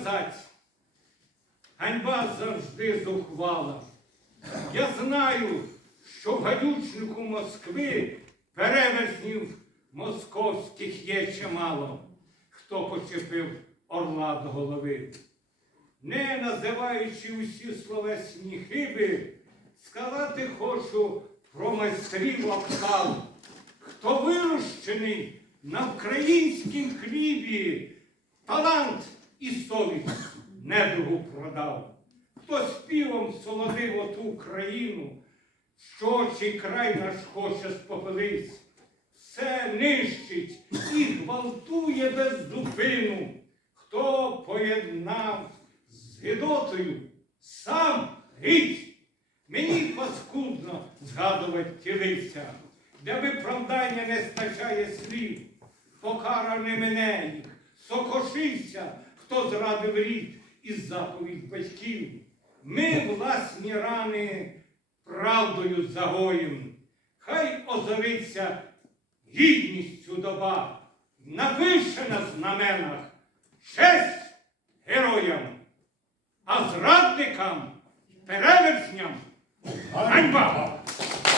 сказати, ганьба завжди зухвала. Я знаю, що в гадючнику Москви переверснів московських є чимало, хто почепив орла до голови. Не називаючи усі словесні хиби, сказати хочу про майстрів вокзал, хто вирощений на українськім хлібі, талант і совість недругу продав, хто співом солодив оту країну, що чи край наш хоче спопелись, все нищить і гвалтує без зупину, хто поєднав з гидотою, сам гить. Мені паскудно згадувати ті лиця, де виправдання не стачає слів, покараний мене їх, сокошився, хто зрадив рід і заповідь батьків. Ми власні рани правдою загоїм, хай озовиться гідністю доба, напише на знаменах честь героям, а зрадникам, перевершням ганьба!